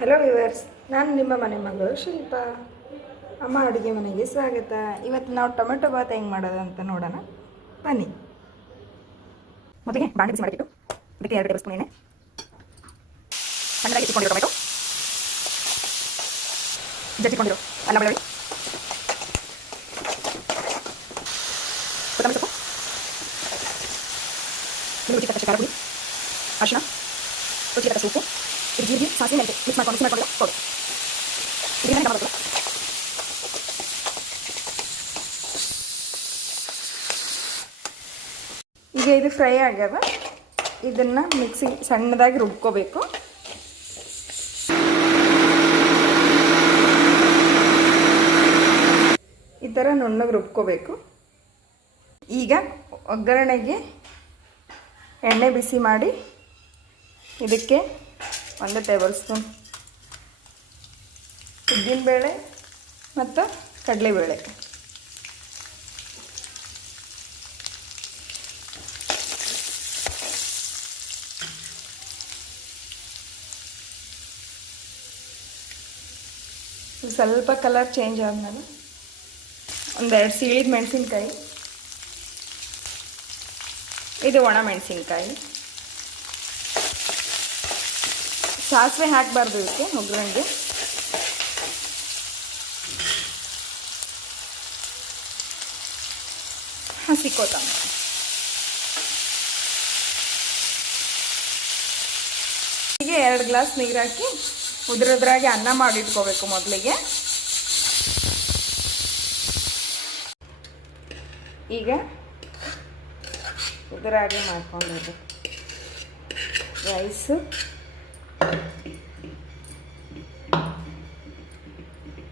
Hello viewers, ನಾನು ನಿಮ್ಮ ಮನೆ ಮಗಳು ಶಿಲ್ಪ. ಅಮ್ಮ ಅಡುಗೆ ಮನೆಗೆ ಸ್ವಾಗತ. ಇವತ್ತು ನಾವು ಟೊಮೆಟೊ ಬಾತ್ ಹೆಂಗೆ ಮಾಡೋದು ಅಂತ ನೋಡೋಣ, ಬನ್ನಿ. ಮೊದಲಿಗೆ ಬಾಣಲೆ ಬಿಸಿ ಮಾಡಿಬಿಟ್ಟು ಇದಕ್ಕೆ 2 ಟೇಬಲ್ ಸ್ಪೂನ್ ಎಣ್ಣೆ, ಸಣ್ಣದಾಗಿ ಇಟ್ಕೊಂಡಿರೋ ಟೊಮೆಟೊ, ಜಜ್ಜಿಕೊಂಡಿರೋ ಅಲ್ಲ ಬೆಳ್ಳುಳ್ಳಿ, ಕೊತ್ತಂಬರಿ ಸೊಪ್ಪು, ರುಚಿಗೆ ತಕ್ಕಷ್ಟು ಖಾರ ಪುಡಿ, ಅರಿಶಿನ, ರುಚಿಗೆ ತಕ್ಕಷ್ಟು ಉಪ್ಪು, ಜೀರಿಗೆ, ಸಾಸಿವೆ, ಮೆಂತೆ ಮಿಕ್ಸ್ ಮಾಡ್ಕೊಂಡು ಕೊಡು. ಇದನ್ನ ಟೊಮೆಟೊ ಈಗ ಇದು ಫ್ರೈ ಆಗ್ಯದ. ಇದನ್ನು ಮಿಕ್ಸಿ ಸಣ್ಣದಾಗಿ ರುಬ್ಕೋಬೇಕು. ಈ ಥರ ನುಣ್ಣಗೆ ರುಬ್ಕೋಬೇಕು. ಈಗ ಒಗ್ಗರಣೆಗೆ ಎಣ್ಣೆ ಬಿಸಿ ಮಾಡಿ ಇದಕ್ಕೆ 1 ಟೇಬಲ್ ಸ್ಪೂನ್ ಉದ್ದಿನಬೇಳೆ ಮತ್ತು ಕಡಲೆಬೇಳೆ, ಸ್ವಲ್ಪ ಕಲರ್ ಚೇಂಜ್ ಆದಮೇಲೆ 1-2 ಸೀಳಿದ ಮೆಣಸಿನ್ಕಾಯಿ, ಇದು ಒಣ ಮೆಣಸಿನ್ಕಾಯಿ. ಸಾಸಿವೆ ಹಾಕಬಾರ್ದು ಇದಕ್ಕೆ, ಒಗ್ಗರಣೆಗೆ. ಹಸಿ ಕೊತ್ತಂಬರಿ, ಹೀಗೆ 2 ಗ್ಲಾಸ್ ನೀರು ಹಾಕಿ ಉದ್ರಾಗಿ ಅನ್ನ ಮಾಡಿಟ್ಕೋಬೇಕು ಮೊದಲಿಗೆ. ಈಗ ಉದ್ರಾಗಿ ಮಾಡ್ಕೊಂಡಿರ್ಬೇಕು ರೈಸು.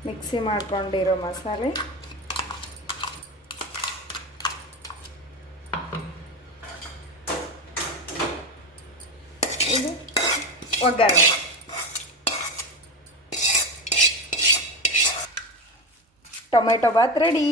ಮಿಕ್ಸಿ ಮಾಡ್ಕೊಂಡಿರೋ ಮಸಾಲೆ, ಇದು ಒಗ್ಗರಣೆ. Tomato bath ready.